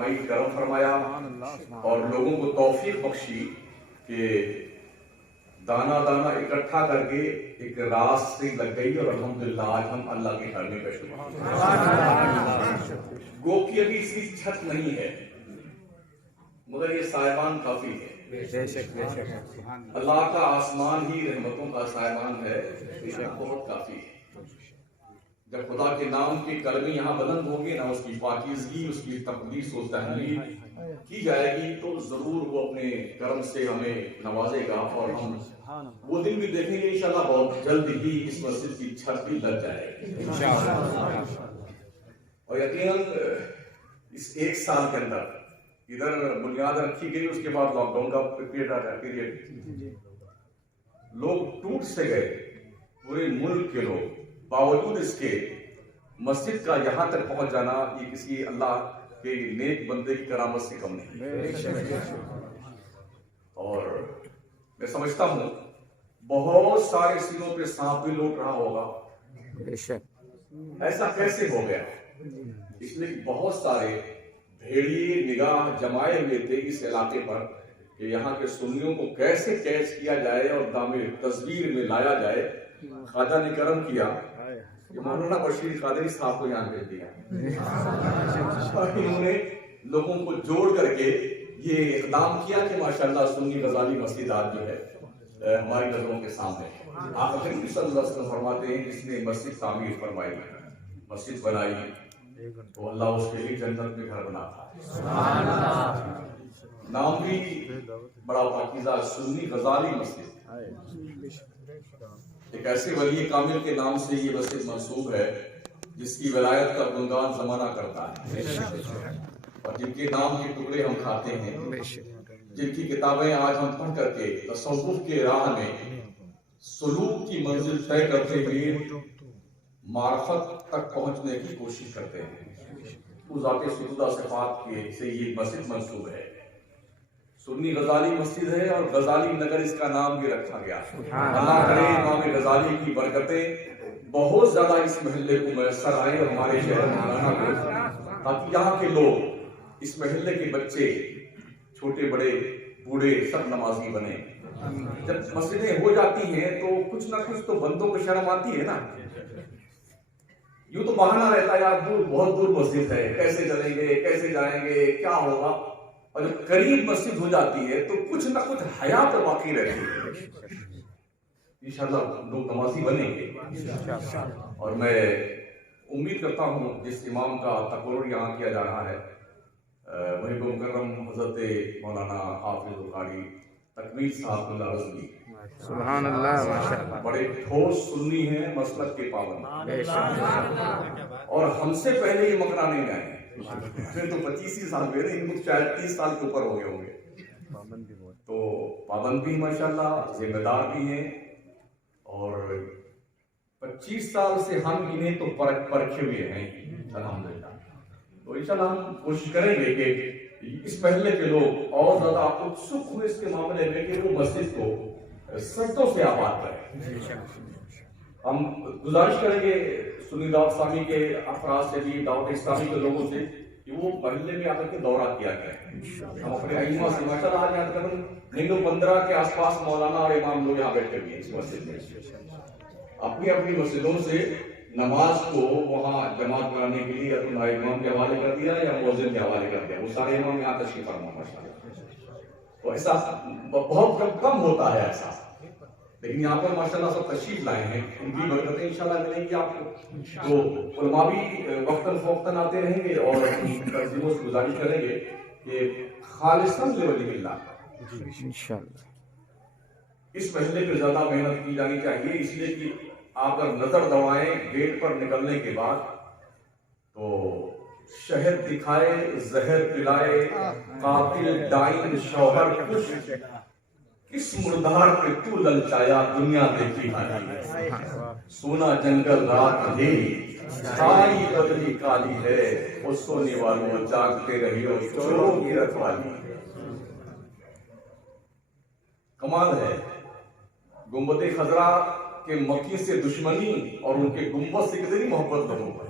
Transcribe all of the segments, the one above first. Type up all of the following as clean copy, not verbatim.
فرمائی، کرم فرمایا اور لوگوں کو توفیق بخشی کہ دانا دانا اکٹھا کر کے ایک راستے لگ گئی اور الحمدللہ آج ہم اللہ کے گھر میں بیٹھے ہیں۔ گو کہ ابھی اس کی چھت نہیں ہے مگر یہ سائبان کافی ہے۔ اللہ کا آسمان ہی رحمتوں کا سائبان ہے، بہت کافی ہے۔ جب خدا کے نام کی کلمے یہاں بلند ہوں گے نا، اس کی پاکیزگی، اس کی تقدیس و تحلیل کی جائے گی تو ضرور وہ اپنے کرم سے ہمیں نوازے گا اور ہم وہ دن بھی دیکھیں گے انشاءاللہ بہت جلد ہی اس مسجد کی چھت بھی لگ جائے گی اور یقیناً اس ایک سال کے اندر ادھر بنیاد رکھی گئی، اس کے بعد لاک ڈاؤن کا پیریڈ لوگ ٹوٹ سے گئے، پورے ملک کے لوگ، باوجود اس کے مسجد کا یہاں تک پہنچ جانا یہ کسی اللہ کے نیک بندے کی کرامت سے کم نہیں۔ اور میں سمجھتا ہوں بہت سارے سینوں پہ سانپ بھی لوٹ رہا ہوگا، ایسا کیسے ہو گیا؟ اس لیے بہت سارے بھیڑیے نگاہ جمائے ہوئے تھے اس علاقے پر کہ یہاں کے سنیوں کو کیسے کیچ کیا جائے اور دامِ تصویر میں لایا جائے۔ خواجہ نے کرم کیا کہ مولانا بشیر قادری صاحب کو یہاں بھیج دیا اور انہوں نے لوگوں کو جوڑ کر کے یہ اقدام کیا کہ ماشاءاللہ سنی غزالی مسجد آج جو ہے ہماری نظروں کے سامنے۔ آپ صلی اللہ علیہ وسلم فرماتے ہیں جس نے مسجد تعمیر فرمائی، مسجد بنائی تو اللہ اس کے لیے جنت میں گھر بناتا ہے۔ نام بھی بڑا پاکیزہ، سنی غزالی مسجد، ایک ایسے ولی کامل کے نام سے یہ مسجد منسوب ہے جس کی ولایت کا گنگان زمانہ کرتا ہے اور جن کے نام کے ٹکڑے ہم کھاتے ہیں، جن کی کتابیں آج ہم پڑھ کر کے تصوف کے راہ میں سلوک کی منزل طے کرتے ہوئے معرفت تک پہنچنے کی کوشش کرتے ہیں، اس ذات ستودہ صفات کے سے یہ مسجد منسوب ہے۔ سنی غزالی مسجد ہے اور غزالی نگر اس کا نام بھی رکھا گیا۔ اللہ کرے امام غزالی کی برکتیں بہت زیادہ اس محلے کو میسر آئے اور ہمارے شہر مولانا کو، تاکہ یہاں کے لوگ، اس محلے کے بچے، چھوٹے بڑے بوڑھے سب نمازی بنے۔ جب مسجدیں ہو جاتی ہیں تو کچھ نہ کچھ تو بندوں کو شرم آتی ہے نا، یوں تو بہانہ رہتا ہے یار دور، بہت دور مسجد ہے، کیسے چلیں گے، کیسے جائیں گے، کیا ہوگا؟ اور جب قریب مسجد ہو جاتی ہے تو کچھ نہ کچھ حیا تو باقی رہتی ہے۔ انشاءاللہ لوگ نمازی بنیں گے اور میں امید کرتا ہوں جس امام کا تقرر یہاں کیا جا رہا ہے، محب مکرم حضرت مولانا حافظ القاری تکمیل صاحب اللہ رضوی، سبحان اللہ، ماشاءاللہ، بڑے ٹھوس سنی ہیں، مسلک کے پابند، اور ہم سے پہلے یہ مکرانے میں آئے ہیں، پھر تو 25 سال ہوئے نا، ان کو شاید 30 سال کے اوپر ہو گئے ہوں گے، تو پابند بھی ماشاءاللہ، ذمہ دار بھی ہیں، اور 25 سال سے ہم انہیں تو پرکھے ہوئے ہیں الحمدللہ۔ تو انشاءاللہ ہم کوشش کریں گے کہ اس محلے کے لوگ اور زیادہ اتسک ہوں اس کے معاملے میں کہ وہ مسجد کو سجدوں سے آباد کریں۔ ہم گزارش کریں گے سنی دعوت اسلامی کے افراد سے بھی، دعوت اسلامی کے لوگوں سے، کہ وہ محلے میں آ کر کے دورہ کیا کریں۔ ہم اپنے ائمہ سے ماشاءاللہ آج یاد کروں 15 کے آس پاس مولانا اور امام لوگ یہاں بیٹھے ہوئے ہیں اس مسجد میں، اپنی اپنی مسجدوں سے نماز کو وہاں جماعت کرانے کے لیے اپنا امام کے حوالے کر دیا یا مؤذن کے حوالے کر دیا، وہ سارے امام یہاں تشریف فرما ماشاءاللہ۔ تو ایسا بہت کم ہوتا ہے ایسا، لیکن یہاں پر ماشاءاللہ سب تشریف لائے ہیں، ان کی برکتیں انشاءاللہ ملیں گی آپ کو۔ تو علماء بھی وقتاً فوقتاً آتے رہیں گے اور تنظیموں سے گزارش کریں گے کہ خالصاً لولی اللہ انشاءاللہ اس محلے پہ زیادہ محنت کی جانی چاہیے، اس لیے کہ آپ اگر نظر دوڑائیں گیٹ پر نکلنے کے بعد تو شہد دکھائے، زہر پلائے، قاتل ڈائن شوہر کش، کس مردار پہ تو للچایا دنیا دیکھی ہے، سونا جنگل رات اندھیری، چھائی بدلی کالی ہے، وہ سونے والوں جاگتے رہی ہو چوروں کی رکھوالی۔ کمال ہے گنبد خضرا کے مکی سے دشمنی اور ان کے گنبد سے کتنی محبت لوگوں پر۔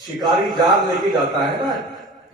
شکاری جال لے کے جاتا ہے نا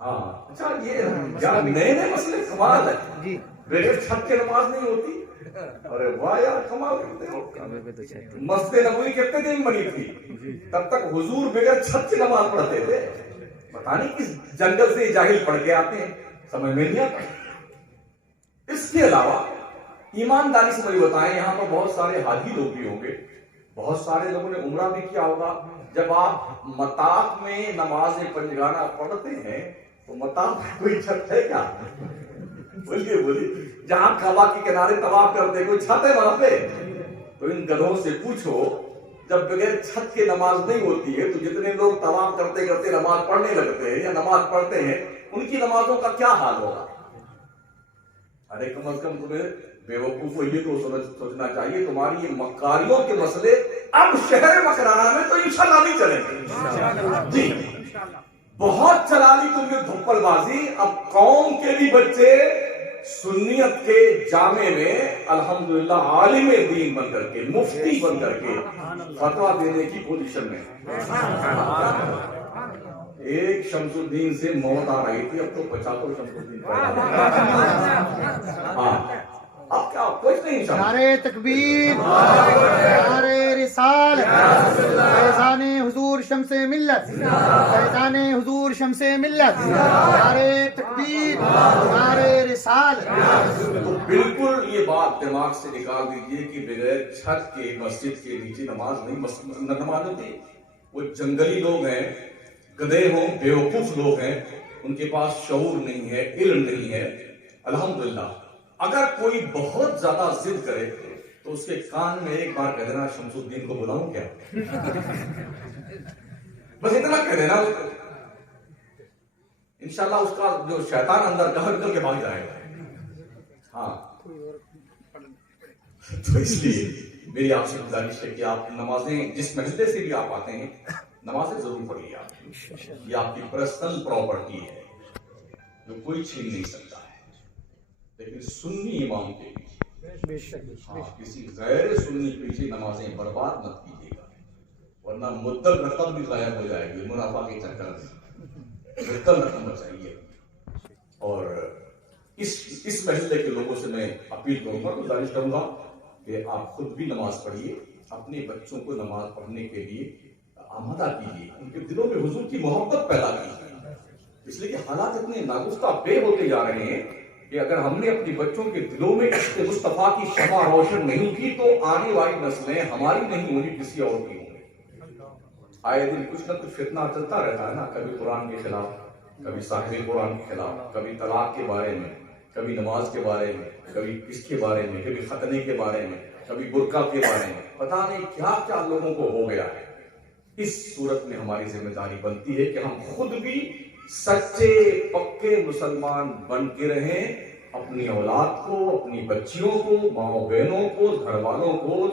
ہاں اچھا یہ یار نئے نئے مسئلے کمال ہے جی بغیر چھت کے نماز نہیں ہوتی. ارے واہ یار کمال کرتے ہو. کعبے پہ تو چھت ہے. مسجد نبوی کتنے دن بنی تھی تب تک حضور بغیر چھت کی نماز پڑھتے تھے. پتہ نہیں کس جنگل سے جاہل پڑھ کے آتے ہیں سمجھ میں نہیں آتا. اس کے علاوہ ایمانداری سے مجھے بتائیں یہاں پر بہت سارے حاجی لوگ بھی ہوں گے, بہت سارے لوگوں نے عمرہ بھی کیا ہوگا. جب آپ مطاف میں نماز پنجگانہ پڑھتے ہیں تو مطاف میں کوئی چھت ہے کیا؟ بولیے جہاں کعبہ کے کنارے طواف کرتے کوئی چھت ہے وہاں پہ؟ تو ان گدھوں سے پوچھو جب بغیر چھت کے نماز نہیں ہوتی ہے تو جتنے لوگ طواف کرتے کرتے نماز پڑھنے لگتے ہیں یا نماز پڑھتے ہیں ان کی نمازوں کا کیا حال ہوگا؟ ارے کم از کم تمہیں بیوقوف کو یہ تو سوچنا چاہیے تمہاری یہ مکاریوں کے مسئلے اب شہر مکرانہ میں تو انشاءاللہ نہیں چلیں گے. جی بہت چلا لی تم یہ دھپل بازی. اب قوم کے بھی بچے سنیت کے جامع میں الحمدللہ عالم دین بن کر کے مفتی بن کر کے فتویٰ دینے کی پوزیشن میں. ایک شمس الدین سے موت آ رہی تھی اب تو 75 شمس الدین ہاں اب کیا کچھ نہیں. نعرہ تکبیر نعرہ رسالت فیضان حضور شمس ملت فیضان حضور شمس ملت نعرہ تکبیر نعرہ رسالت. تو بالکل یہ بات دماغ سے نکال دیجئے کہ بغیر چھت کے مسجد کے نیچے نماز ہوتی. وہ جنگلی لوگ ہیں, گدھے ہوں, بیوقوف لوگ ہیں, ان کے پاس شعور نہیں ہے, علم نہیں ہے. الحمدللہ اگر کوئی بہت زیادہ ضد کرے تو اس کے کان میں ایک بار کہہ دینا شمس الدین کو بلاؤں کیا, بس اتنا کہہ دینا اس کو, انشاءاللہ اس کا جو شیطان اندر کہاں نکل کے بھاگ جائے گا. ہاں تو اس لیے میری آپ سے گزارش ہے کہ آپ نمازیں جس محلے سے بھی آپ آتے ہیں نمازیں ضرور پڑھیے. آپ یہ آپ کی پرسنل پراپرٹی ہے جو کوئی چھین نہیں سکتا ہے. لیکن سنی امام کے پیچھے کسی غیر سنی پیچھے نمازیں برباد مت کیجیے گا, ورنہ مدت رقم بھی ضائع ہو جائے گی منافع کے چکر میں. مدت رقم بچائیے. اور اس محلے کے لوگوں سے میں اپیل کروں گا, گزارش کروں گا کہ آپ خود بھی نماز پڑھیے, اپنے بچوں کو نماز پڑھنے کے لیے آمادہ کیجیے, ان کے دلوں میں حضور کی محبت پیدا کیجیے. اس لیے کہ حالات اتنے ناگفتہ بے ہوتے جا رہے ہیں کہ اگر ہم نے اپنی بچوں کے دلوں میں عشق مصطفیٰ کی شمع روشن نہیں کی تو آنے والی نسلیں ہماری نہیں ہونی کسی اور کی ہوں گی. آئے دن کچھ نہ کچھ فتنہ چلتا رہتا ہے نا, کبھی قرآن کے خلاف, کبھی صاحب قرآن کے خلاف, کبھی طلاق کے بارے میں, کبھی نماز کے بارے میں, کبھی کس کے بارے میں, کبھی ختنے کے بارے میں, کبھی برقع کے بارے میں, پتہ نہیں کیا کیا لوگوں کو ہو گیا ہے. اس صورت میں ہماری ذمہ داری بنتی ہے کہ ہم خود بھی سچے پکے مسلمان بن کے رہیں, اپنی اولاد کو, اپنی بچیوں کو, ماؤں بہنوں کو, گھر والوں کو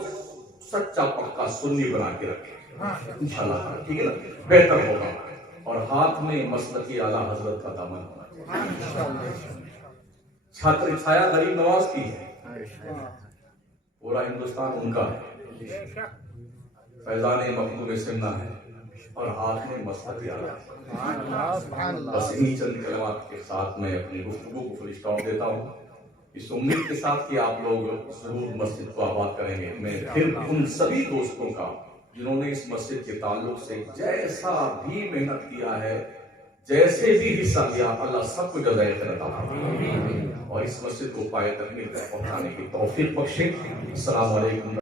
سچا پکا سنی بنا کے رکھیں انشاءاللہ. ٹھیک ہے نا, بہتر ہوگا. اور ہاتھ میں مسلک اعلیٰ حضرت کا دامن ہونا. چھتر چھایا غریب نواز کی ہے, پورا ہندوستان ان کا ہے. فیضان مخدوم سمنا ہے اور ہاتھ میں مسلک اعلیٰ. بس انہی چند کلمات کے ساتھ میں اپنی گفتگو کو فل اسٹاپ دیتا ہوں, اس امید کے ساتھ کہ آپ لوگ ضرور مسجد کو آباد کریں گے. میں پھر ان سبھی دوستوں کا جنہوں نے اس مسجد کے تعلق سے جیسا بھی محنت کیا ہے, جیسے بھی حصہ لیا, اللہ سب کو جزائے خیر عطا فرمائے اور اس مسجد کو پائے تکمیل تک پہنچانے کی توفیق بخشے. السلام علیکم.